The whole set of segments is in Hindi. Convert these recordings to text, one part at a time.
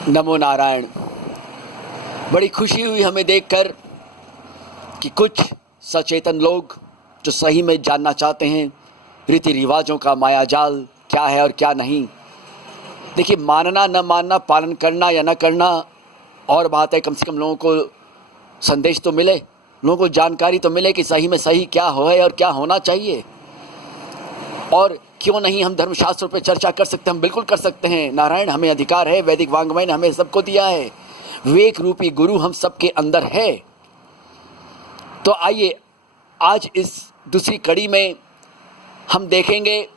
नमो नारायण। बड़ी खुशी हुई हमें देखकर कि कुछ सचेतन लोग जो सही में जानना चाहते हैं रीति रिवाजों का मायाजाल क्या है और क्या नहीं। देखिए, मानना न मानना, पालन करना या न करना और बात है, कम से कम लोगों को संदेश तो मिले, लोगों को जानकारी तो मिले कि सही में सही क्या हो है और क्या होना चाहिए। और क्यों नहीं हम धर्मशास्त्रों पर चर्चा कर सकते हैं? हम बिल्कुल कर सकते हैं। नारायण, हमें अधिकार है, वैदिक वांग्मय ने हमें सबको दिया है, विवेक रूपी गुरु हम सबके अंदर है। तो आइए आज इस दूसरी कड़ी में हम देखेंगे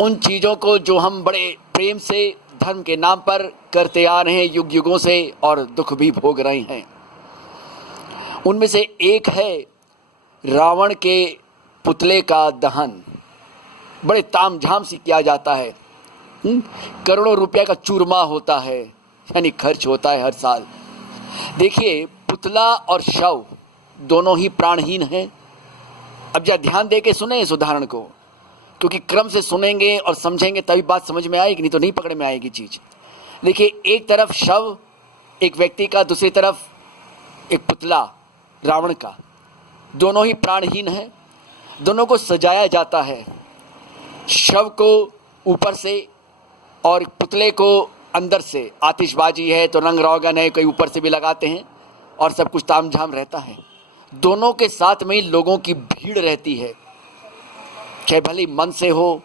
उन चीज़ों को जो हम बड़े प्रेम से धर्म के नाम पर करते आ रहे हैं युग युगों से और दुख भी भोग रहे हैं। उनमें से एक है रावण के पुतले का दहन। बड़े तामझाम से किया जाता है। करोड़ों रुपया का चूरमा होता है, यानी खर्च होता है हर साल। देखिए, पुतला और शव दोनों ही प्राणहीन हैं। अब जरा ध्यान दे के सुने इस उदाहरण को, क्योंकि क्रम से सुनेंगे और समझेंगे तभी बात समझ में आएगी, नहीं तो नहीं पकड़ में आएगी चीज़। देखिए, एक तरफ शव एक व्यक्ति का, दूसरी तरफ एक पुतला रावण का। दोनों ही प्राणहीन हैं। दोनों को सजाया जाता है, शव को ऊपर से और पुतले को अंदर से। आतिशबाजी है तो रंग रोगन है, कोई ऊपर से भी लगाते हैं और सब कुछ तामझाम रहता है। दोनों के साथ में लोगों की भीड़ रहती है, चाहे भले मन से हो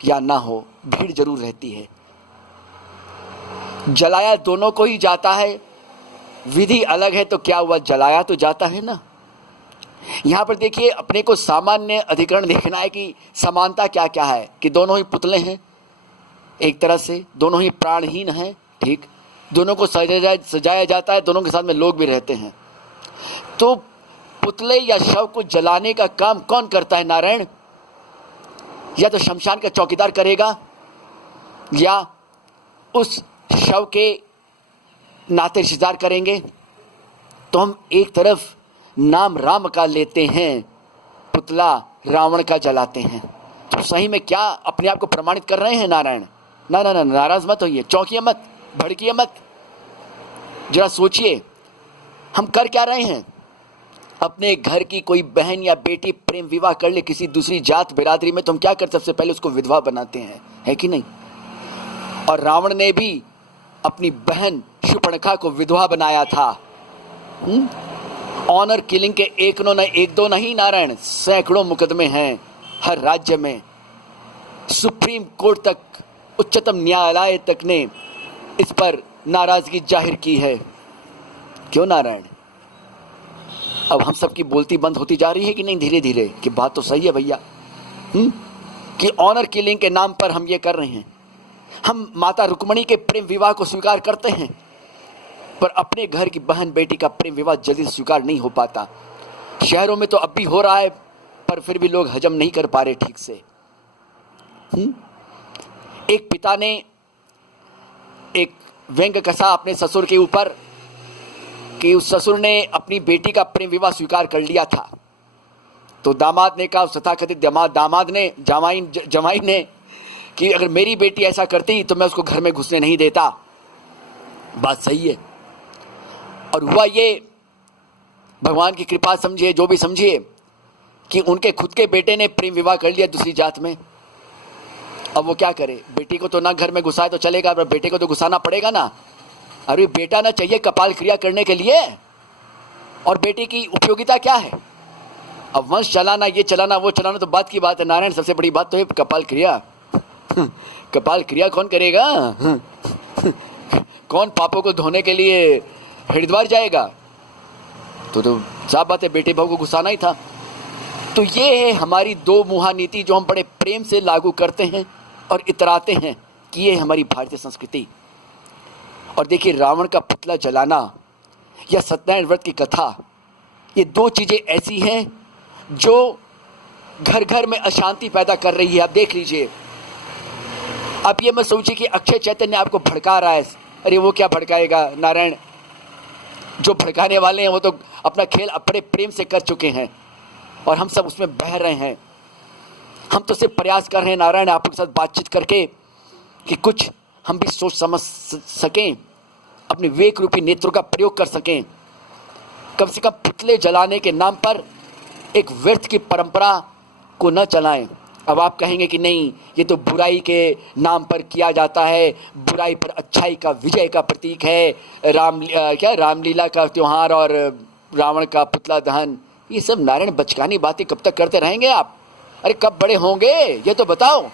या ना हो, भीड़ जरूर रहती है। जलाया दोनों को ही जाता है। विधि अलग है तो क्या हुआ, जलाया तो जाता है ना। यहाँ पर देखिए, अपने को सामान्य अधिकरण देखना है कि समानता क्या क्या है, कि दोनों ही पुतले हैं एक तरह से, दोनों ही प्राणहीन हैं, ठीक। दोनों को सजाया जाता है, दोनों के साथ में लोग भी रहते हैं। तो पुतले या शव को जलाने का काम कौन करता है नारायण? या तो शमशान का चौकीदार करेगा, या उस शव के नाते रिश्तेदार करेंगे। तो हम एक तरफ नाम राम का लेते हैं, पुतला रावण का जलाते हैं। तो सही में क्या अपने आप को प्रमाणित कर रहे हैं नारायण? ना ना ना, नाराज मत होइए, चौंकिए मत, भड़किए मत। जरा सोचिए, हम कर क्या रहे हैं? अपने घर की कोई बहन या बेटी प्रेम विवाह कर ले किसी दूसरी जात बिरादरी में, तो हम क्या करते? सबसे पहले उसको विधवा बनाते हैं, है कि नहीं? और रावण ने भी अपनी बहन शूर्पणखा को विधवा बनाया था। ऑनर किलिंग के एक दो नहीं नारायण, सैकड़ों मुकदमे हैं हर राज्य में। सुप्रीम कोर्ट तक, उच्चतम न्यायालय तक ने इस पर नाराजगी जाहिर की है। क्यों नारायण? अब हम सबकी बोलती बंद होती जा रही है कि नहीं धीरे धीरे? कि बात तो सही है भैया, कि ऑनर किलिंग के नाम पर हम ये कर रहे हैं। हम माता रुक्मणी के प्रेम विवाह को स्वीकार करते हैं, पर अपने घर की बहन बेटी का प्रेम विवाह जल्दी से स्वीकार नहीं हो पाता। शहरों में तो अब भी हो रहा है, पर फिर भी लोग हजम नहीं कर पा रहे ठीक से। एक पिता ने एक व्यंग कसा अपने ससुर के ऊपर कि उस ससुर ने अपनी बेटी का प्रेम विवाह स्वीकार कर लिया था। तो दामाद ने कहा, तथाकथित दामाद ने, जमाई ने, कि अगर मेरी बेटी ऐसा करती तो मैं उसको घर में घुसने नहीं देता। बात सही है। और हुआ ये, भगवान की कृपा समझिए, जो भी समझिए, कि उनके खुद के बेटे ने प्रेम विवाह कर लिया दूसरी जात में। अब वो क्या करे? बेटी को तो ना घर में घुसाए तो चलेगा, पर बेटे को तो घुसाना पड़ेगा ना। अरे बेटा ना चाहिए कपाल क्रिया करने के लिए, और बेटी की उपयोगिता क्या है? अब वंश चलाना, ये चलाना, वो चलाना तो बात की बात है नारायण। सबसे बड़ी बात तो है कपाल क्रिया। कपाल क्रिया कौन करेगा? कौन पापों को धोने के लिए हरिद्वार जाएगा? तो साफ बात है, बेटे बहू को घुसाना ही था। तो ये है हमारी दो मुहा नीति, जो हम बड़े प्रेम से लागू करते हैं और इतराते हैं कि ये हमारी भारतीय संस्कृति। और देखिए, रावण का पुतला जलाना या सत्यनारायण व्रत की कथा, ये दो चीज़ें ऐसी हैं जो घर घर में अशांति पैदा कर रही है। आप देख लीजिए, आप ये मत सोचिए कि अक्षय चैतन्य आपको भड़का रहा है। अरे वो क्या भड़काएगा नारायण? जो भड़काने वाले हैं वो तो अपना खेल बड़े प्रेम से कर चुके हैं और हम सब उसमें बह रहे हैं। हम तो सिर्फ प्रयास कर रहे हैं नारायण, आपके साथ बातचीत करके कि कुछ हम भी सोच समझ सकें, अपने विवेक रूपी नेत्रों का प्रयोग कर सकें। कम से कम पुतले जलाने के नाम पर एक व्यर्थ की परंपरा को न चलाएं। अब आप कहेंगे कि नहीं, ये तो बुराई के नाम पर किया जाता है, बुराई पर अच्छाई का विजय का प्रतीक है, रामलीला का त्यौहार और रावण का पुतला दहन। ये सब नारायण बचकानी बातें कब तक करते रहेंगे आप? अरे कब बड़े होंगे ये तो बताओ।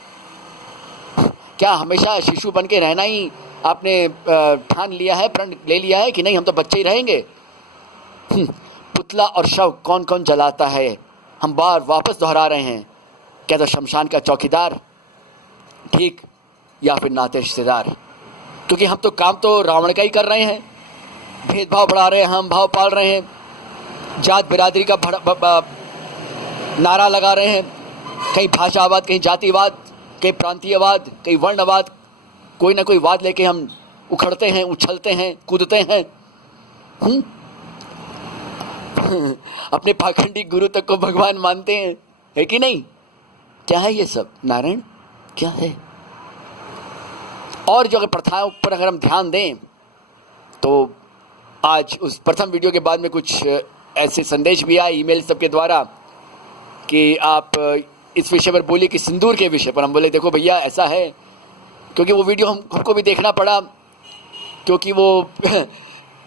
क्या हमेशा शिशु बन के रहना ही आपने ठान लिया है, प्रण ले लिया है कि नहीं हम तो बच्चे ही रहेंगे? पुतला और शव कौन कौन जलाता है? हम बार वापस दोहरा रहे हैं, क्या तो शमशान का चौकीदार ठीक, या फिर नाते रिश्तेदार? क्योंकि हम तो काम तो रावण का ही कर रहे हैं, भेदभाव बढ़ा रहे हैं, हम भाव पाल रहे हैं, जात बिरादरी का नारा लगा रहे हैं, कहीं भाषावाद, कहीं जातिवाद, कहीं प्रांतीयवाद, कहीं वर्णवाद, कोई ना कोई वाद लेके हम उखड़ते हैं, उछलते हैं, कूदते हैं। अपने पाखंडी गुरु तक को भगवान मानते हैं, है कि नहीं? क्या है ये सब नारायण, क्या है? और जो अगर प्रथाओं पर अगर हम ध्यान दें तो आज उस प्रथम वीडियो के बाद में कुछ ऐसे संदेश भी आए ईमेल सबके द्वारा कि आप इस विषय पर बोलिए, कि सिंदूर के विषय पर। हम बोले देखो भैया ऐसा है, क्योंकि वो वीडियो हमको भी देखना पड़ा, क्योंकि वो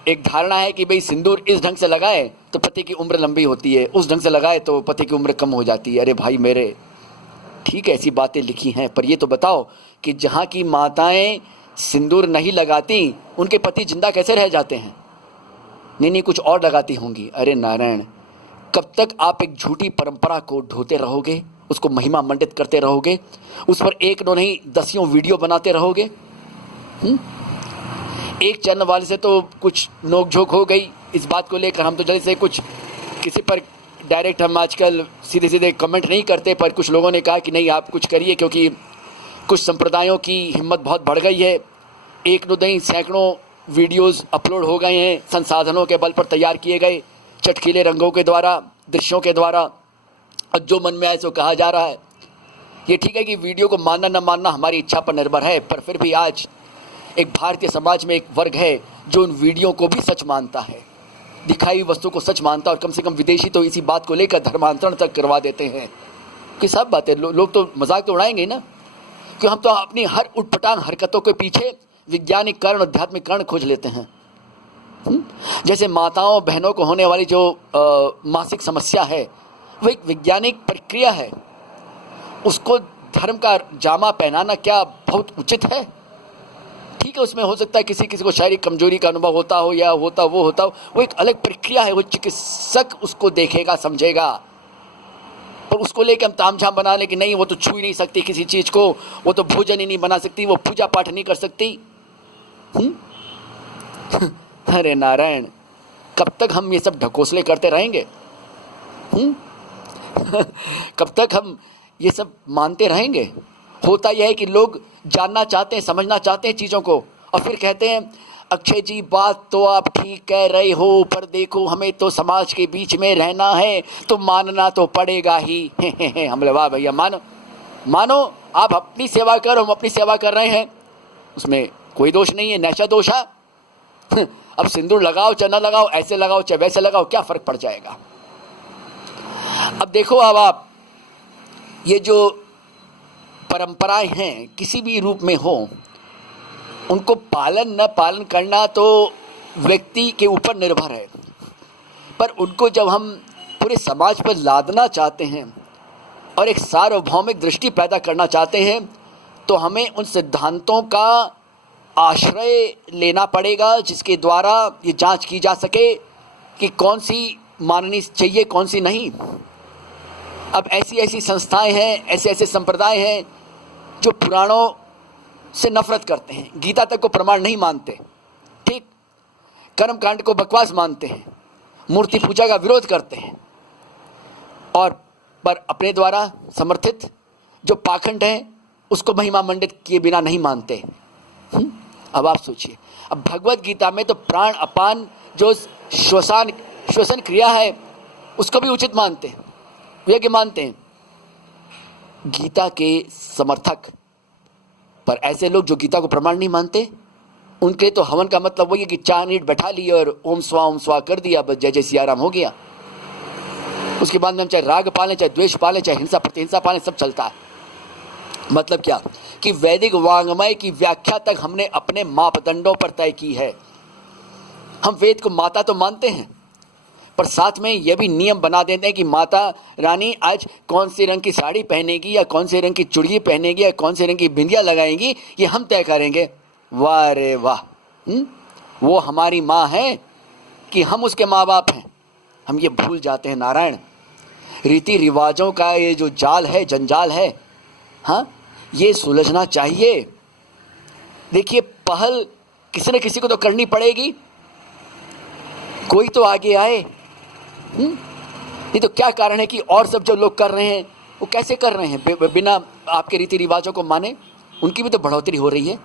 एक धारणा है कि भाई सिंदूर इस ढंग से लगाए तो पति की उम्र लंबी होती है, उस ढंग से लगाए तो पति की उम्र कम हो जाती है। अरे भाई मेरे, ठीक है ऐसी बातें लिखी हैं, पर ये तो बताओ कि जहाँ की माताएं सिंदूर नहीं लगाती उनके पति जिंदा कैसे रह जाते हैं? नहीं कुछ और लगाती होंगी। अरे नारायण, कब तक आप एक झूठी परंपरा को ढोते रहोगे, उसको महिमा मंडित करते रहोगे, उस पर एक दो नहीं दसियों वीडियो बनाते रहोगे? एक चैनल वाले से तो कुछ नोकझोंक हो गई इस बात को लेकर, हम तो जल्दी से कुछ किसी पर डायरेक्ट हम आजकल सीधे सीधे कमेंट नहीं करते, पर कुछ लोगों ने कहा कि नहीं आप कुछ करिए, क्योंकि कुछ संप्रदायों की हिम्मत बहुत बढ़ गई है, एक दो नहीं सैकड़ों वीडियोस अपलोड हो गए हैं, संसाधनों के बल पर तैयार किए गए, चटकीले रंगों के द्वारा, दृश्यों के द्वारा, और जो मन में आए सो कहा जा रहा है। ये ठीक है कि वीडियो को मानना न मानना हमारी इच्छा पर निर्भर है, पर फिर भी आज एक भारतीय समाज में एक वर्ग है जो उन वीडियो को भी सच मानता है, दिखाई हुई वस्तु को सच मानता है, और कम से कम विदेशी तो इसी बात को लेकर धर्मांतरण तक करवा देते हैं। कि सब बातें लोग तो मजाक तो उड़ाएंगे ना, कि हम तो अपनी हर उटपटांग हरकतों के पीछे वैज्ञानिक कारण, आध्यात्मिक कारण खोज लेते हैं। जैसे माताओं बहनों को होने वाली जो मासिक समस्या है वो एक वैज्ञानिक प्रक्रिया है, उसको धर्म का जामा पहनाना क्या बहुत उचित है? ठीक है, उसमें हो सकता है किसी किसी को शारीरिक कमजोरी का अनुभव होता हो या होता हो, वो एक अलग प्रक्रिया है, वो चिकित्सक उसको देखेगा समझेगा। पर उसको लेकर हम तामझाम बना लें कि नहीं वो तो छू ही नहीं सकती किसी चीज़ को, वो तो भोजन ही नहीं बना सकती, वो पूजा पाठ नहीं कर सकती। अरे नारायण, कब तक हम ये सब ढकोसले करते रहेंगे? कब तक हम ये सब मानते रहेंगे? होता यह है कि लोग जानना चाहते हैं, समझना चाहते हैं चीज़ों को, और फिर कहते हैं अक्षय जी बात तो आप ठीक कह रहे हो, पर देखो हमें तो समाज के बीच में रहना है तो मानना तो पड़ेगा ही। हम बोले वाह भैया, मानो आप अपनी सेवा करो, हम अपनी सेवा कर रहे हैं, उसमें कोई दोष नहीं है, नैशा दोष है। अब सिंदूर लगाओ चाहे न लगाओ, ऐसे लगाओ चाहे वैसे लगाओ, क्या फर्क पड़ जाएगा? अब देखो, अब आप ये जो परंपराएं हैं किसी भी रूप में हो, उनको पालन न पालन करना तो व्यक्ति के ऊपर निर्भर है, पर उनको जब हम पूरे समाज पर लादना चाहते हैं और एक सार्वभौमिक दृष्टि पैदा करना चाहते हैं, तो हमें उन सिद्धांतों का आश्रय लेना पड़ेगा जिसके द्वारा ये जांच की जा सके कि कौन सी माननी चाहिए कौन सी नहीं। अब ऐसी ऐसी संस्थाएं हैं, ऐसे ऐसे संप्रदाय हैं जो पुराणों से नफरत करते हैं, गीता तक को प्रमाण नहीं मानते, ठीक, कर्म कांड को बकवास मानते हैं, मूर्ति पूजा का विरोध करते हैं, और पर अपने द्वारा समर्थित जो पाखंड हैं उसको महिमा मंडित किए बिना नहीं मानते। अब आप सोचिए, अब भगवत गीता में तो प्राण अपान जो श्वसन क्रिया है उसको भी उचित मानते हैं, यज्ञ मानते हैं। गीता के समर्थक पर ऐसे लोग जो गीता को प्रमाण नहीं मानते, उनके तो हवन का मतलब वही है कि 4 ईंट बैठा ली और ओम स्वा कर दिया, बस जय जय सियाराम हो गया। उसके बाद में हम चाहे राग पालें, चाहे द्वेष पालें, चाहे हिंसा प्रतिहिंसा पालें, सब चलता है। मतलब क्या कि वैदिक वाङ्मय की व्याख्या तक हमने अपने मापदंडों पर तय की है। हम वेद को माता तो मानते हैं, पर साथ में यह भी नियम बना देते हैं कि माता रानी आज कौन से रंग की साड़ी पहनेगी या कौन से रंग की चुड़िया पहनेगी या कौन से रंग की बिंदिया लगाएंगी, ये हम तय करेंगे। वाह रे वाह, वो हमारी माँ है कि हम उसके माँ बाप हैं। हम ये भूल जाते हैं नारायण। रीति रिवाजों का ये जो जाल है, जंजाल है, हाँ, ये सुलझना चाहिए। देखिए, पहल किसी न किसी को तो करनी पड़ेगी, कोई तो आगे आए। ये तो क्या कारण है कि और सब जो लोग कर रहे हैं वो कैसे कर रहे हैं बिना आपके रीति रिवाजों को माने? उनकी भी तो बढ़ोतरी हो रही है।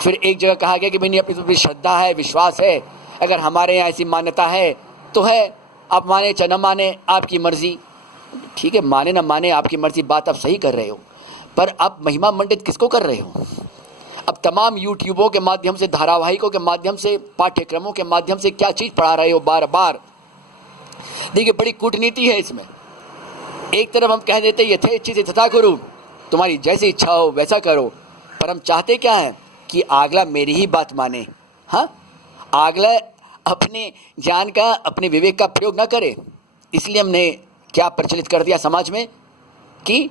फिर एक जगह कहा गया कि भाई अपनी श्रद्धा है, विश्वास है, अगर हमारे यहाँ ऐसी मान्यता है तो है, आप माने चाहे न माने आपकी मर्जी। ठीक है, माने ना माने आपकी मर्जी, बात आप सही कर रहे हो, पर आप महिमा मंडित किसको कर रहे हो? अब तमाम यूट्यूबों के माध्यम से, धारावाहिकों के माध्यम से, पाठ्यक्रमों के माध्यम से क्या चीज़ पढ़ा रहे हो बार बार? देखिए, बड़ी कूटनीति है इसमें। एक तरफ हम कह देते यथेच्छित तथा कुरु, तुम्हारी जैसी इच्छा हो वैसा करो, पर हम चाहते क्या है कि आगला मेरी ही बात माने। हाँ, आगला अपने ज्ञान का, अपने विवेक का प्रयोग ना करे। इसलिए हमने क्या प्रचलित कर दिया समाज में कि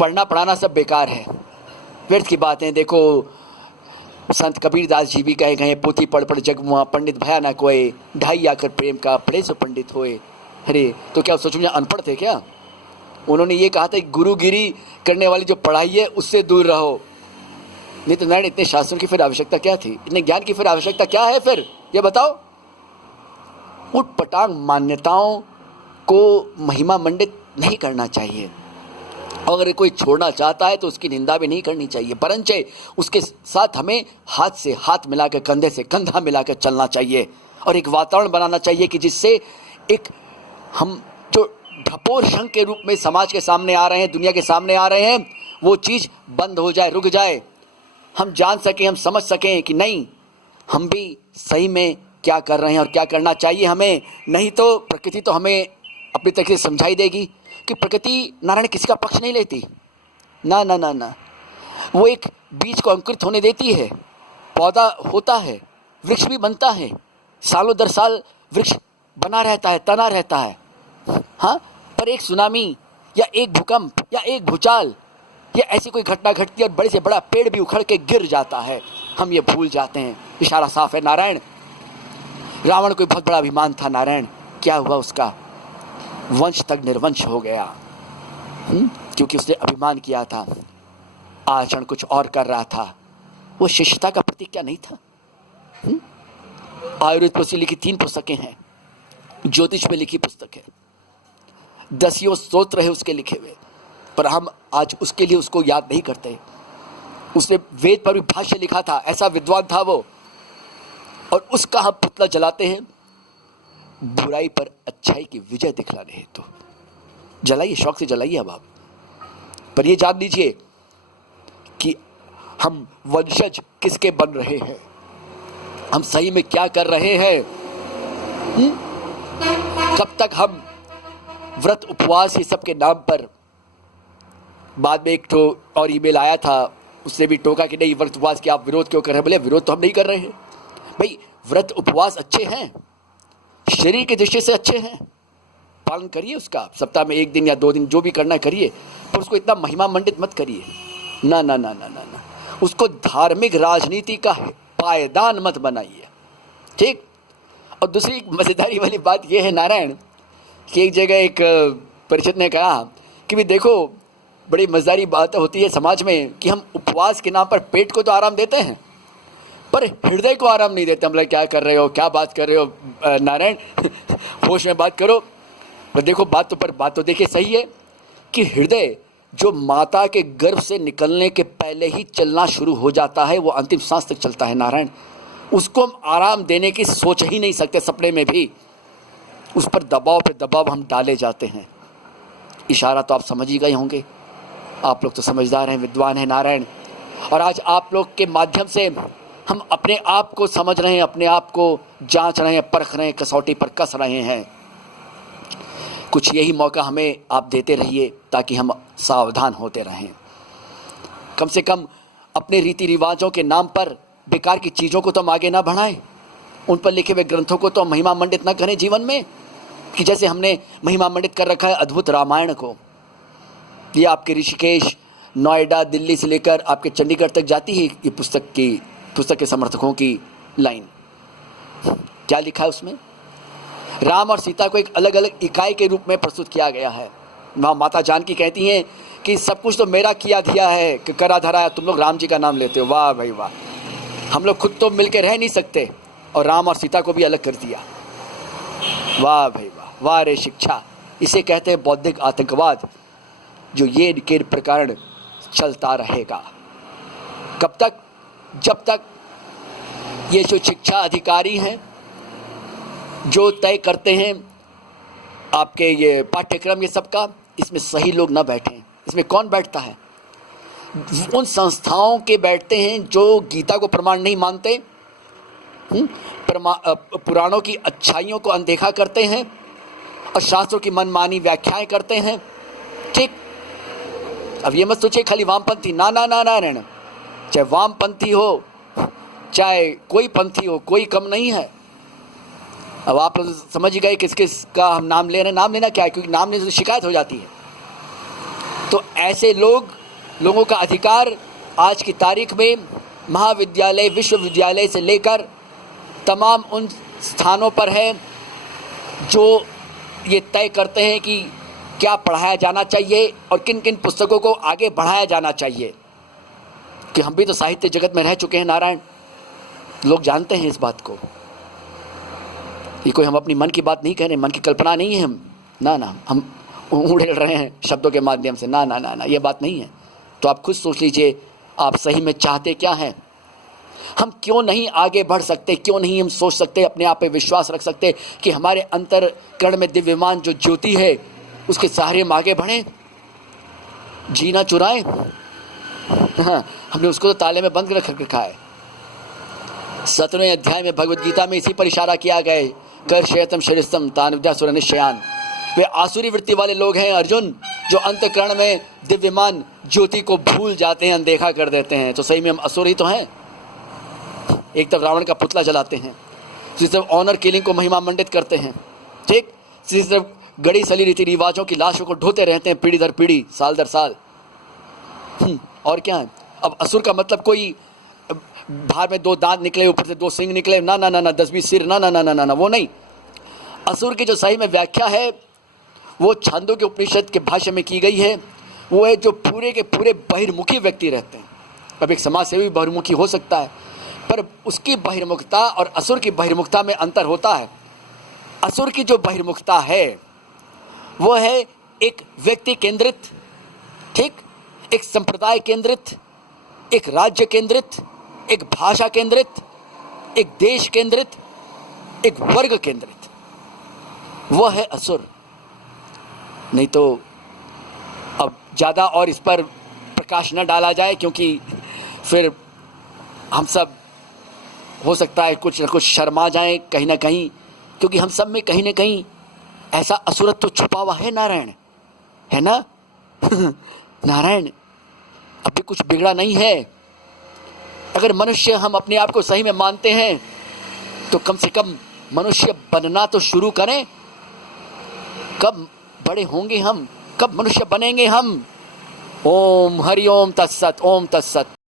पढ़ना पढ़ाना सब बेकार है, व्यर्थ की बातें। देखो, संत कबीरदास जी भी कहे गए, पोथी पढ़ पढ़ जग मुआ, पंडित भया ना कोई, ढाई आकर प्रेम का, पढ़े सो पंडित होए। अरे तो क्या सोचो अनपढ़ थे क्या? उन्होंने ये कहा था कि गुरुगिरी करने वाली जो पढ़ाई है उससे दूर रहो। नहीं तो नारायण, इतने शास्त्रों की फिर आवश्यकता क्या थी? इतने ज्ञान की फिर आवश्यकता क्या है? फिर ये बताओ। उठ पटांग मान्यताओं को महिमा मंडित नहीं करना चाहिए, और अगर कोई छोड़ना चाहता है तो उसकी निंदा भी नहीं करनी चाहिए, परंतु उसके साथ हमें हाथ से हाथ मिलाकर, कंधे से कंधा मिलाकर चलना चाहिए, और एक वातावरण बनाना चाहिए कि जिससे एक हम जो ढपोर शंख के रूप में समाज के सामने आ रहे हैं, दुनिया के सामने आ रहे हैं, वो चीज़ बंद हो जाए, रुक जाए। हम जान सकें, हम समझ सकें कि नहीं, हम भी सही में क्या कर रहे हैं और क्या करना चाहिए हमें। नहीं तो प्रकृति तो हमें अपनी तरीके से समझाई देगी कि प्रकृति नारायण किसी का पक्ष नहीं लेती। ना ना ना ना, वो एक बीज को अंकुरित होने देती है, पौधा होता है, वृक्ष भी बनता है, सालों दर साल वृक्ष बना रहता है, तना रहता है। हाँ, पर एक सुनामी या एक भूकंप या एक भूचाल या ऐसी कोई घटना घटती है और बड़े से बड़ा पेड़ भी उखड़ के गिर जाता है, हम ये भूल जाते हैं। इशारा साफ है नारायण। रावण को बहुत बड़ा अभिमान था नारायण, क्या हुआ उसका? वंश तक निर्वंश हो गया, क्योंकि उसने अभिमान किया था, आचरण कुछ और कर रहा था। वो शिष्यता का प्रतीक क्या नहीं था? आयुर्वेद पर लिखी 3 पुस्तकें हैं, ज्योतिष पे लिखी पुस्तक है, 10 स्तोत्र है उसके लिखे हुए, पर हम आज उसके लिए उसको याद नहीं करते। उसने वेद पर भी भाष्य लिखा था, ऐसा विद्वान था वो, और उसका हम पुतला जलाते हैं बुराई पर अच्छाई की विजय दिखलाने हेतु। जलाइए, शौक से जलाइए अब आप, पर ये जान लीजिए कि हम वंशज किसके बन रहे हैं, हम सही में क्या कर रहे हैं। कब तक हम व्रत उपवास ये सब के नाम पर, बाद में एक तो और ईमेल आया था, उसने भी टोका कि नहीं व्रत उपवास की आप विरोध क्यों कर रहे हैं? बोले विरोध तो हम नहीं कर रहे हैं भाई, व्रत उपवास अच्छे हैं, शरीर की दृष्टि से अच्छे हैं, पालन करिए उसका, सप्ताह में 1 दिन या 2 दिन जो भी करना करिए, पर उसको इतना महिमा मंडित मत करिए। ना ना ना ना ना ना, उसको धार्मिक राजनीति का पायदान मत बनाइए, ठीक। और दूसरी मजेदारी वाली बात यह है नारायण कि एक जगह एक परिचित ने कहा कि भी देखो, बड़ी मजेदारी बात होती है समाज में कि हम उपवास के नाम पर पेट को तो आराम देते हैं, पर हृदय को आराम नहीं देते। हम लोग क्या कर रहे हो, क्या बात कर रहे हो नारायण, होश में बात करो। पर देखो, बात तो देखिए सही है कि हृदय जो माता के गर्भ से निकलने के पहले ही चलना शुरू हो जाता है, वो अंतिम सांस तक चलता है नारायण। उसको हम आराम देने की सोच ही नहीं सकते, सपने में भी उस पर दबाव पे दबाव हम डाले जाते हैं। इशारा तो आप समझ ही गए होंगे। आप लोग तो समझदार हैं, विद्वान हैं नारायण, और आज आप लोग के माध्यम से हम अपने आप को समझ रहे हैं, अपने आप को जांच रहे हैं, परख रहे हैं, कसौटी पर कस रहे हैं। कुछ यही मौका हमें आप देते रहिए ताकि हम सावधान होते रहें। कम से कम अपने रीति रिवाजों के नाम पर बेकार की चीज़ों को तो हम आगे ना बढ़ाएं, उन पर लिखे हुए ग्रंथों को तो महिमा मंडित ना करें जीवन में, कि जैसे हमने महिमा मंडित कर रखा है अद्भुत रामायण को। ये आपके ऋषिकेश, नोएडा, दिल्ली से लेकर आपके चंडीगढ़ तक जाती है ये पुस्तक के समर्थकों की लाइन। क्या लिखा है उसमें? राम और सीता को एक अलग अलग इकाई के रूप में प्रस्तुत किया गया है। वहाँ माता जानकी कहती हैं कि सब कुछ तो मेरा किया दिया है, कि करा धरा है, तुम लोग राम जी का नाम लेते हो। वाह भाई वाह, हम लोग खुद तो मिलकर रह नहीं सकते और राम और सीता को भी अलग कर दिया। वाह भाई वाह, वाह रे शिक्षा। इसे कहते हैं बौद्धिक आतंकवाद, जो ये के प्रकार चलता रहेगा। कब तक? जब तक ये जो शिक्षा अधिकारी हैं, जो तय करते हैं आपके ये पाठ्यक्रम ये सब का, इसमें सही लोग ना बैठें। इसमें कौन बैठता है? उन संस्थाओं के बैठते हैं जो गीता को प्रमाण नहीं मानते, पुराणों की अच्छाइयों को अनदेखा करते हैं और शास्त्रों की मनमानी व्याख्याएं करते हैं। ठीक, अब ये मत सोचिए खाली वामपंथी, ना ना ना ना रहना, चाहे वामपंथी हो चाहे कोई पंथी हो, कोई कम नहीं है। अब आप समझ गए किस किस का हम नाम ले रहे हैं। नाम लेना क्या है, क्योंकि नाम लेने से शिकायत हो जाती है। तो ऐसे लोगों का अधिकार आज की तारीख में महाविद्यालय, विश्वविद्यालय से लेकर तमाम उन स्थानों पर है जो ये तय करते हैं कि क्या पढ़ाया जाना चाहिए और किन किन पुस्तकों को आगे बढ़ाया जाना चाहिए। कि हम भी तो साहित्य जगत में रह चुके हैं नारायण, लोग जानते हैं इस बात को। ये कोई हम अपनी मन की बात नहीं कह रहे, मन की कल्पना नहीं है हम, ना हम उड़ेल रहे हैं शब्दों के माध्यम से, ना ये बात नहीं है। तो आप खुद सोच लीजिए, आप सही में चाहते क्या हैं? हम क्यों नहीं आगे बढ़ सकते? क्यों नहीं हम सोच सकते, अपने आप पे विश्वास रख सकते कि हमारे अंतरकरण में दिव्यमान जो ज्योति है उसके सहारे हम आगे बढ़ें, जीना चुराएं? हाँ, हमने उसको तो ताले में बंद रख रखा है। 17वें अध्याय में भगवद गीता में इसी पर इशारा किया गया है, कर शयतम शरिस्तम तान विद्यासुर निश्चयान। वे आसुरी वृत्ति वाले लोग हैं अर्जुन, जो अंतःकरण में दिव्यमान ज्योति को भूल जाते हैं, अनदेखा कर देते हैं। तो सही में हम असुर ही तो हैं। एक तरफ रावण का पुतला जलाते हैं, दूसरी तरफ ऑनर किलिंग को महिमा मंडित करते हैं, ठीक, तीसरी तरफ गड़ी सली रीति रिवाजों की लाशों को ढोते रहते हैं पीढ़ी दर पीढ़ी, साल दर साल। और क्या है? अब असुर का मतलब कोई बाहर में 2 दांत निकले, ऊपर से 2 सिंग निकले, ना 10-20 सिर, ना, वो नहीं। असुर की जो सही में व्याख्या है वो छांदोग्य के उपनिषद के भाष्य में की गई है। वो है जो पूरे के पूरे बहिर्मुखी व्यक्ति रहते हैं। अब एक समाज सेवी बहिर्मुखी हो सकता है, पर उसकी बहिर्मुखता और असुर की बहिर्मुखता में अंतर होता है। असुर की जो बहिर्मुखता है वो है एक व्यक्ति केंद्रित, ठीक, एक संप्रदाय केंद्रित, एक राज्य केंद्रित, एक भाषा केंद्रित, एक देश केंद्रित, एक वर्ग केंद्रित, वो है असुर। नहीं तो अब ज़्यादा और इस पर प्रकाश न डाला जाए, क्योंकि फिर हम सब हो सकता है कुछ न कुछ शर्मा जाएं कहीं ना कहीं, क्योंकि हम सब में कहीं ना कहीं ऐसा असुरत्व छुपा हुआ है नारायण, है ना? नारायण, अभी कुछ बिगड़ा नहीं है। अगर मनुष्य हम अपने आप को सही में मानते हैं तो कम से कम मनुष्य बनना तो शुरू करें। कब बड़े होंगे हम? कब मनुष्य बनेंगे हम? ओम हरि ओम तत्सत, ओम तत्सत।